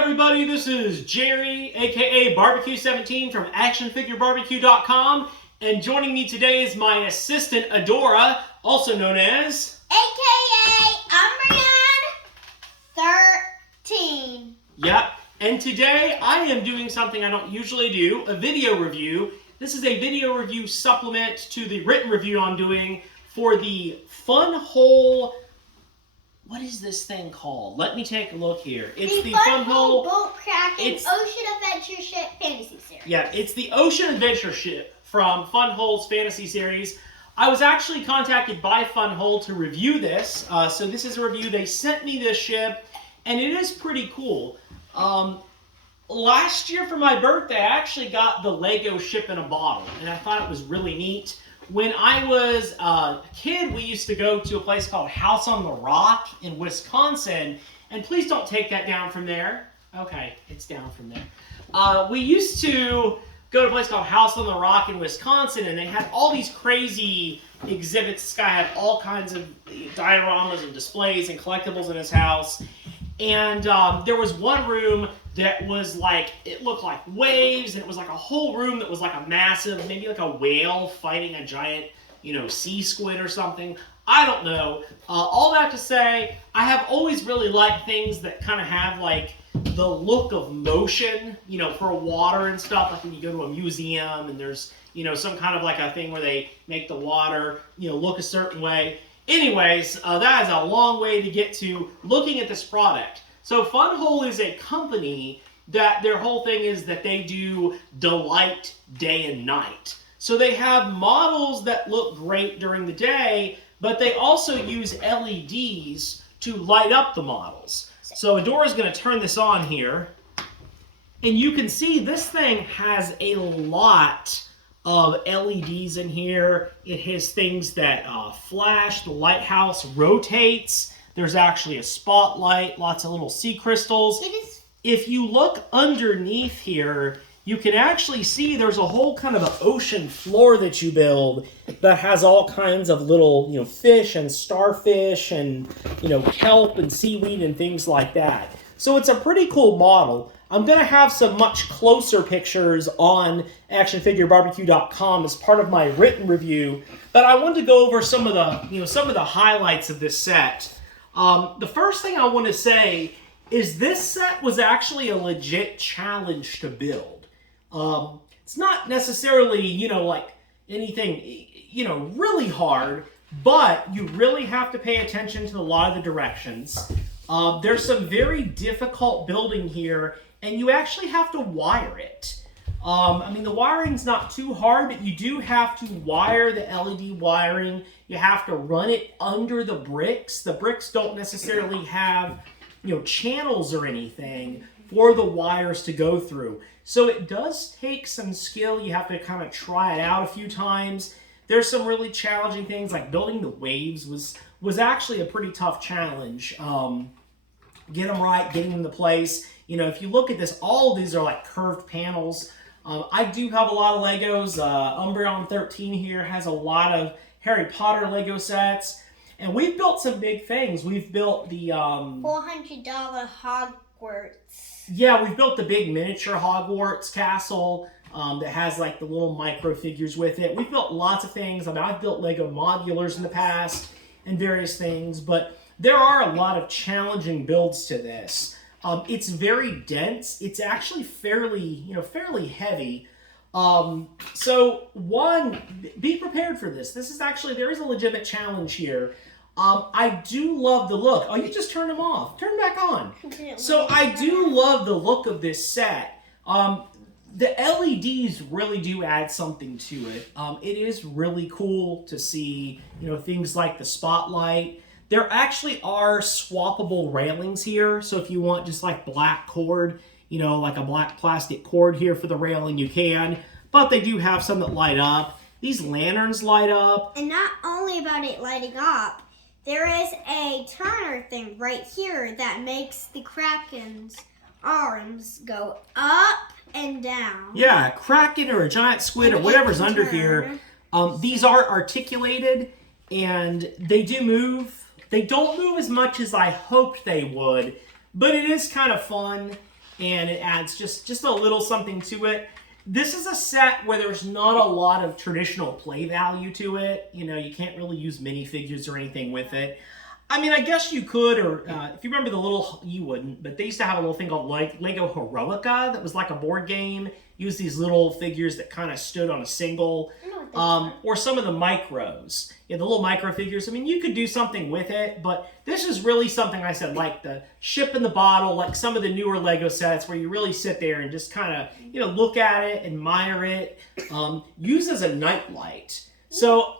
everybody, this is Jerry, aka Barbecue17 from ActionFigureBarbecue.com, and joining me today is my assistant Adora, also known as aka Umbreon 13. Yep, and today I am doing something I don't usually do, a video review. This is a video review supplement to the written review I'm doing for the FunWhole. What is this thing called? Let me take a look here. It's the FunWhole Boat Cracking Ocean Adventure Ship Fantasy Series. Yeah, it's the Ocean Adventure Ship from FunWhole's Fantasy Series. I was actually contacted by FunWhole to review this. So this is a review. They sent me this ship, and it is pretty cool. Last year for my birthday, I actually got the Lego ship in a bottle, and I thought it was really neat. When I was a kid, we used to go to a place called House on the Rock in Wisconsin. And please don't take that down from there. Okay, it's down from there. We used to go to a place called House on the Rock in Wisconsin, and they had all these crazy exhibits. This guy had all kinds of dioramas and displays and collectibles in his house. And there was one room that was like, it looked like waves, and it was like a whole room that was like a massive, maybe like a whale fighting a giant, sea squid or something. I don't know. All that to say, I have always really liked things that kind of have like the look of motion, for water and stuff. Like when you go to a museum and there's, some kind of like a thing where they make the water, look a certain way. Anyways, that is a long way to get to looking at this product. So FunWhole is a company that their whole thing is that they do delight day and night. So they have models that look great during the day, but they also use LEDs to light up the models. So Adora's going to turn this on here, and you can see this thing has a lot of LEDs in here. It has things that flash, the lighthouse rotates, there's actually a spotlight, lots of little sea crystals. If you look underneath here, you can actually see there's a whole kind of an ocean floor that you build that has all kinds of little, fish and starfish and, kelp and seaweed and things like that. So it's a pretty cool model. I'm going to have some much closer pictures on ActionFigureBarbecue.com as part of my written review, but I wanted to go over some of the highlights of this set. The first thing I want to say is this set was actually a legit challenge to build. It's not necessarily, like anything, really hard, but you really have to pay attention to a lot of the directions. There's some very difficult building here, and you actually have to wire it. The wiring's not too hard, but you do have to wire the LED wiring. You have to run it under the bricks. The bricks don't necessarily have, channels or anything for the wires to go through. So it does take some skill. You have to kind of try it out a few times. There's some really challenging things, like building the waves was actually a pretty tough challenge. Get them right, getting them into place. If you look at this, all of these are like curved panels. I do have a lot of Legos. Umbreon 13 here has a lot of Harry Potter Lego sets. And we've built some big things. We've built the $400 Hogwarts. Yeah, we've built the big miniature Hogwarts castle that has like the little micro figures with it. We've built lots of things. I've built Lego modulars in the past and various things, but there are a lot of challenging builds to this. It's very dense. It's actually fairly heavy. So one, be prepared for this. There is a legitimate challenge here. I do love the look. Oh, you just turned them off. Turn them back on. So I do love the look of this set. The LEDs really do add something to it. It is really cool to see, things like the spotlight. There actually are swappable railings here. So if you want just like black cord, like a black plastic cord here for the railing, you can. But they do have some that light up. These lanterns light up. And not only about it lighting up, there is a turner thing right here that makes the Kraken's arms go up and down. Yeah, a Kraken or a giant squid or whatever's under here. These are articulated and they do move. They don't move as much as I hoped they would, but it is kind of fun. and it adds just a little something to it. This is a set where there's not a lot of traditional play value to it. You know, you can't really use minifigures or anything with it. I mean, I guess you could, or if you remember the little, you wouldn't, but they used to have a little thing called Lego Heroica that was like a board game. Use these little figures that kind of stood on a single, or some of the micros. Yeah, the little micro figures. I mean, you could do something with it, but this is really something I said, like the ship in the bottle, like some of the newer Lego sets where you really sit there and just kind of, you know, look at it, admire it, use as a nightlight. So,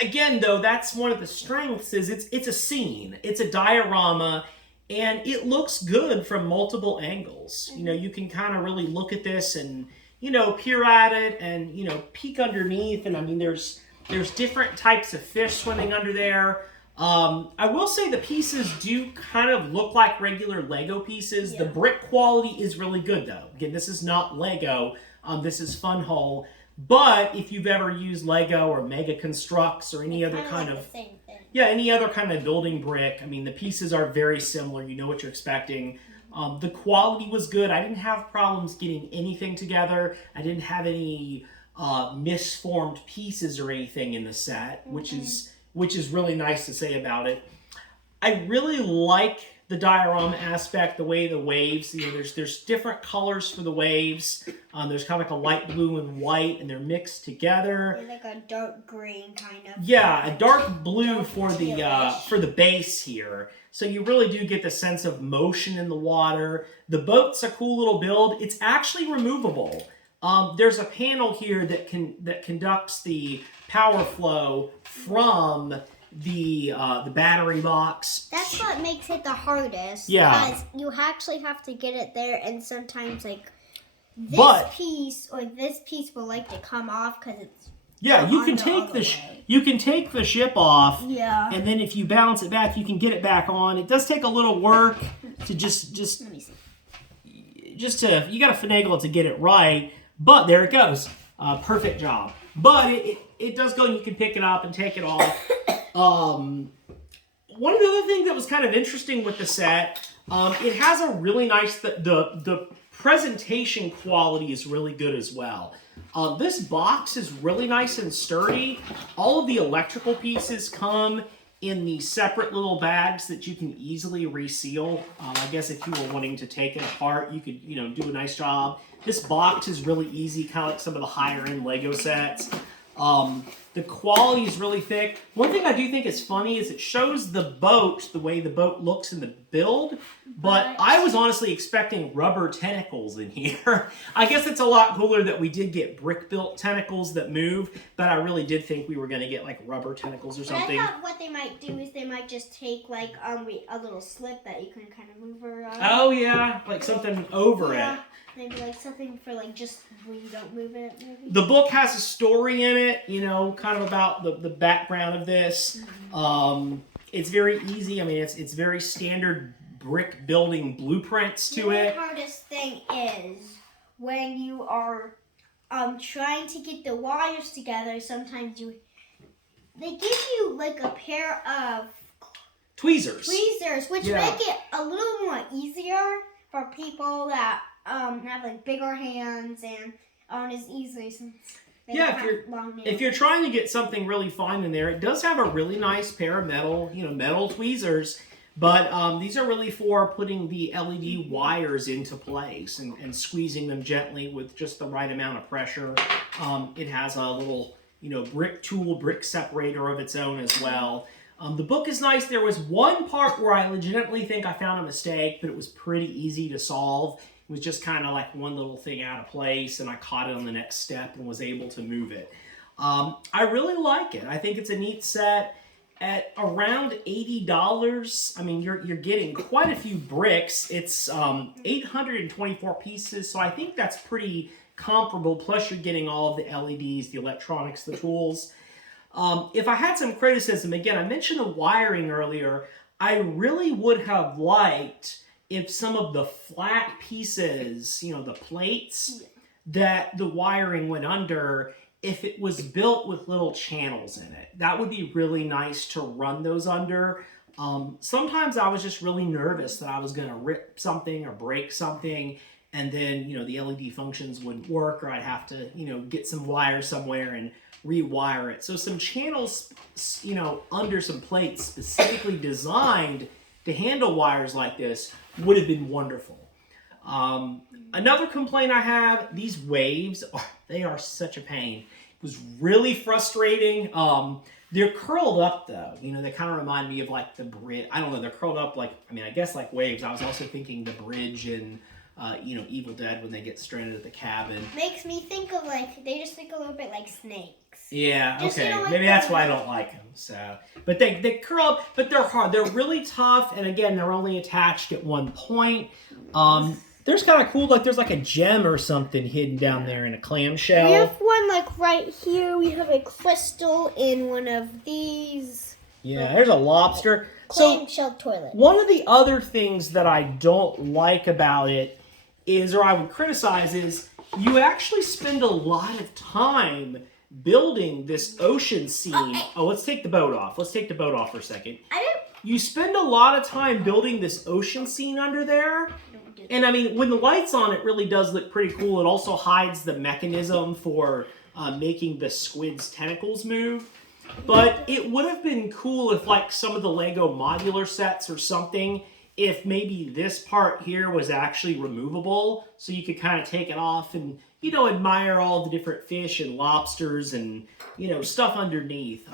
again, though, that's one of the strengths is it's a scene, it's a diorama, and it looks good from multiple angles. You know, you can kind of really look at this and, you know, peer at it and, you know, peek underneath. And I mean, there's different types of fish swimming under there. I will say the pieces do kind of look like regular Lego pieces. The brick quality is really good, though. Again, this is not Lego. This is FunWhole. But if you've ever used Lego or Mega Constructs or any other kind of any other kind of building brick, I mean, the pieces are very similar. You know what you're expecting. The quality was good. I didn't have problems getting anything together. I didn't have any misformed pieces or anything in the set, which is really nice to say about it. I really like the diorama aspect, the way the waves, you know, there's different colors for the waves. There's kind of like a light blue and white, and they're mixed together. They're like a dark green kind of. Yeah, a dark blue for the base here. So you really do get the sense of motion in the water. The boat's a cool little build. It's actually removable. There's a panel here that conducts the power flow from the battery box. That's what makes it the hardest. Yeah. Because you actually have to get it there, and sometimes like this piece or this piece will like to come off because it's you can take the ship off. Yeah. And then if you balance it back, you can get it back on. It does take a little work to just let me see. You got to finagle it to get it right. But there it goes. Perfect job. But it does go, and you can pick it up and take it off. One of the other things that was kind of interesting with the set, it has a really nice, the presentation quality is really good as well. This box is really nice and sturdy. All of the electrical pieces come in these separate little bags that you can easily reseal. I guess if you were wanting to take it apart, you could, you know, do a nice job. This box is really easy, kind of like some of the higher end Lego sets. The quality is really thick. One thing I do think is funny is it shows the boat, the way the boat looks in the build, but I was honestly expecting rubber tentacles in here. I guess it's a lot cooler that we did get brick-built tentacles that move, but I really did think we were going to get like rubber tentacles or something. I thought what they might do is they might just take like a little slip that you can kind of move around. Oh yeah, like something over it. Maybe like something for like just when you don't move it. Maybe. The book has a story in it, you know, kind of about the background of this. It's very easy. I mean, it's very standard brick building blueprints to it. The hardest thing is when you are trying to get the wires together. Sometimes they give you like a pair of tweezers, which make it a little more easier for people that have like bigger hands and aren't as easy since they don't have long nails. If you're trying to get something really fine in there, it does have a really nice pair of metal tweezers, but these are really for putting the LED wires into place and squeezing them gently with just the right amount of pressure. It has a little, brick separator of its own as well. The book is nice. There was one part where I legitimately think I found a mistake, but it was pretty easy to solve. It was just kind of like one little thing out of place, and I caught it on the next step and was able to move it. I really like it. I think it's a neat set. At around $80, I mean, you're getting quite a few bricks. It's 824 pieces, so I think that's pretty comparable. Plus, you're getting all of the LEDs, the electronics, the tools. If I had some criticism, again, I mentioned the wiring earlier. I really would have liked if some of the flat pieces, the plates that the wiring went under, if it was built with little channels in it. That would be really nice to run those under. Sometimes I was just really nervous that I was going to rip something or break something, and then, the LED functions wouldn't work, or I'd have to, get some wire somewhere and rewire it. So some channels, under some plates specifically designed to handle wires like this would have been wonderful. Another complaint I have, these waves, they are such a pain. It was really frustrating. They're curled up though. They kind of remind me of like the bridge. I don't know. They're curled up like, I guess like waves. I was also thinking the bridge in, Evil Dead when they get stranded at the cabin. Makes me think of they just think a little bit like snakes. Yeah, just, okay. Like maybe that's why I don't like them. So, but they curl up, but they're hard. They're really tough, and again, they're only attached at one point. There's kind of cool, there's like a gem or something hidden down there in a clamshell. We have one right here. We have a crystal in one of these. Yeah, there's a lobster. Clamshell toilet. One of the other things that I don't like about it is, or I would criticize, is you actually spend a lot of time building this ocean scene. Let's take the boat off. Let's take the boat off for a second. You spend a lot of time building this ocean scene under there. And when the light's on, it really does look pretty cool. It also hides the mechanism for making the squid's tentacles move. But it would have been cool if, some of the Lego modular sets or something, if maybe this part here was actually removable, so you could kind of take it off and, admire all the different fish and lobsters and, stuff underneath.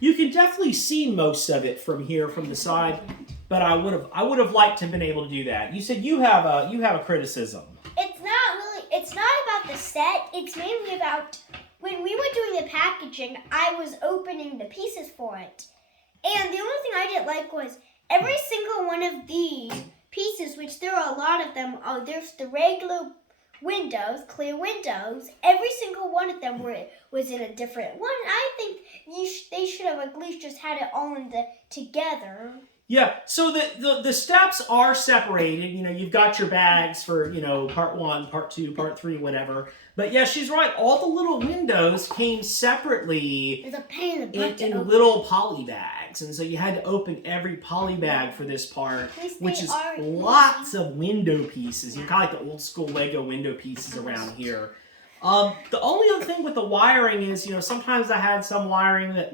You can definitely see most of it from here, from the side, but I would have liked to have been able to do that. You said you have a criticism. It's not about the set. It's mainly about when we were doing the packaging, I was opening the pieces for it. And the only thing I didn't like was every single one of these pieces, which there are a lot of them, there's the regular windows, clear windows. Every single one of them was in a different one. I think they should have at least just had it all together. Yeah, so the steps are separated. You've got your bags for, part 1, part 2, part 3, whatever. But yeah, she's right. All the little windows came separately in little poly bags. And so you had to open every poly bag for this part, which is lots of window pieces. Kind of like the old school Lego window pieces around here. The only other thing with the wiring is, sometimes I had some wiring that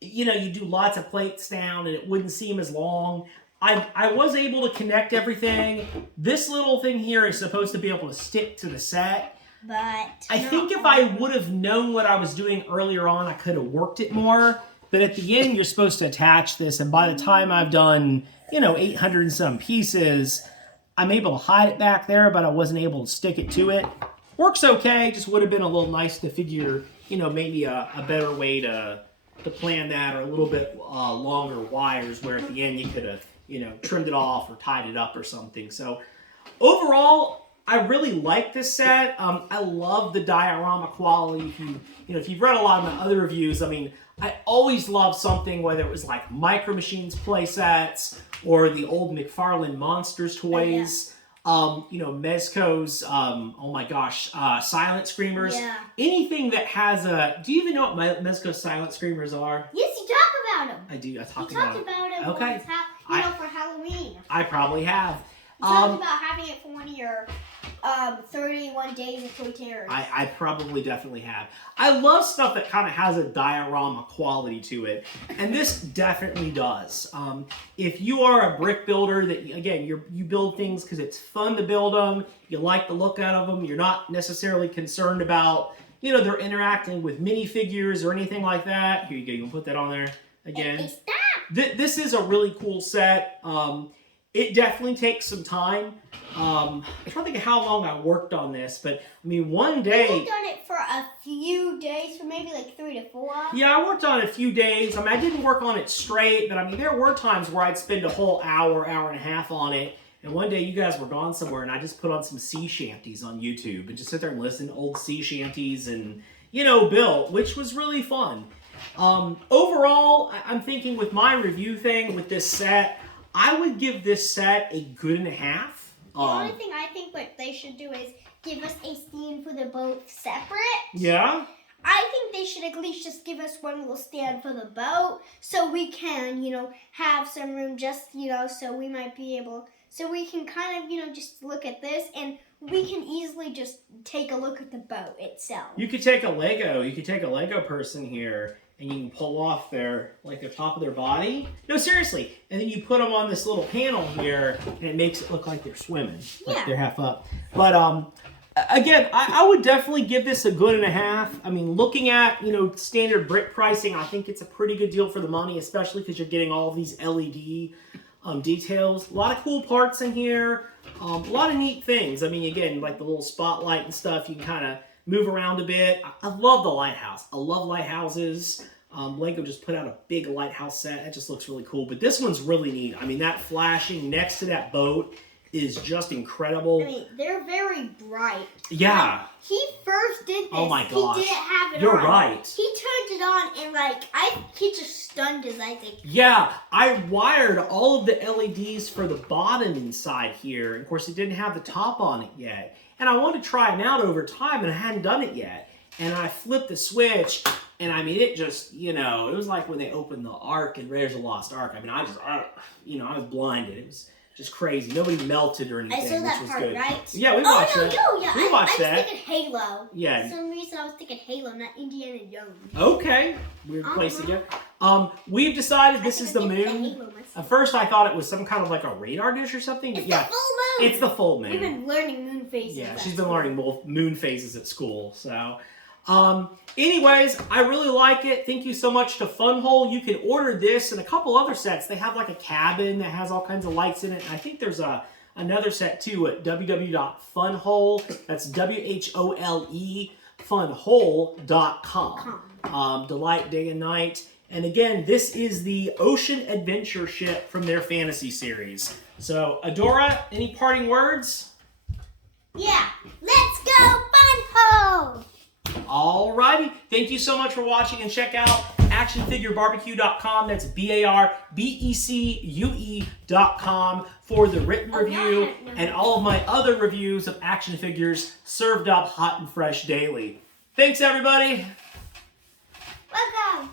you do lots of plates down and it wouldn't seem as long. I was able to connect everything. This little thing here is supposed to be able to stick to the set. But I think if I would have known what I was doing earlier on, I could have worked it more. But at the end, you're supposed to attach this, and by the time I've done, 800 and some pieces, I'm able to hide it back there, but I wasn't able to stick it to it. Works okay, just would have been a little nice to figure, maybe a better way to plan that, or a little bit longer wires where at the end you could have, trimmed it off or tied it up or something. So overall, I really like this set. I love the diorama quality. If you've read a lot of my other reviews, I always love something, whether it was like Micro Machines play sets or the old McFarlane Monsters toys. Mezco's, Silent Screamers. Yeah. Anything that has a... Do you even know what Mezco's Silent Screamers are? Yes, you talk about them. I do. I talk You talked about it Okay. for Halloween. I probably have. You talked about having it for one of your 31 days of toy terrors. I probably definitely have. I love stuff that kind of has a diorama quality to it, and this definitely does. If you are a brick builder, that again, you build things because it's fun to build them, you like the look out of them, you're not necessarily concerned about, they're interacting with minifigures or anything like that. Here you go, you can put that on there again. Hey, stop! This is a really cool set. It definitely takes some time. I'm trying to think of how long I worked on this, but one day... I worked on it for a few days, for maybe 3 to 4. Yeah, I worked on it a few days. I didn't work on it straight, but there were times where I'd spend a whole hour and a half on it, and one day you guys were gone somewhere, and I just put on some sea shanties on YouTube, and just sit there and listen to old sea shanties and, build, which was really fun. Overall, I'm thinking with my review thing with this set, I would give this set a good 1.5. The only thing I think what they should do is give us a scene for the both separate. Yeah? I think they should at least just give us one little stand for the boat so we can, have some room just, so we might be able, so we can kind of, just look at this and we can easily just take a look at the boat itself. You could take a Lego person here and you can pull off their top of their body. No, seriously. And then you put them on this little panel here and it makes it look like they're swimming. Like they're half up. But, again, I would definitely give this a good 1.5. I mean, looking at, standard brick pricing, I think it's a pretty good deal for the money, especially because you're getting all of these LED details. A lot of cool parts in here. A lot of neat things. I mean, again, like the little spotlight and stuff, you can kind of move around a bit. I love the lighthouse. I love lighthouses. Lego just put out a big lighthouse set. That just looks really cool. But this one's really neat. I mean, that flashing next to that boat is just incredible. I mean, they're very bright. Yeah. He first did this. Oh my gosh. He didn't have it on. You're right. He turned it on and he just stunned us, I think. Yeah, I wired all of the LEDs for the bottom inside here. Of course, it didn't have the top on it yet. And I wanted to try them out over time, and I hadn't done it yet. And I flipped the switch, and I mean, it just, it was like when they opened the Ark in Raiders of the Lost Ark. I mean, I was blinded. It was just crazy. Nobody melted or anything, I saw that which was part, good. right? Yeah, we watched that. We watched that. I was thinking Halo. Yeah. For some reason, I was thinking Halo, not Indiana Jones. Okay. Weird place to go. We've decided this is the moon. At first, I thought it was some kind of like a radar dish or something. It's the full moon. It's the full moon. We've been learning moon phases. Yeah, she's been learning both moon phases at school. So, anyways, I really like it. Thank you so much to FunWhole. You can order this and a couple other sets. They have like a cabin that has all kinds of lights in it. And I think there's another set too at www.funwhole. That's WHOLE funwhole.com. Delight day and night. And again, this is the Ocean Adventure ship from their fantasy series. So, Adora, any parting words? Yeah, let's go FunWhole! Alrighty, thank you so much for watching, and check out actionfigurebarbecue.com. That's BARBECUE.com for the written review and all of my other reviews of action figures served up hot and fresh daily. Thanks, everybody. Welcome.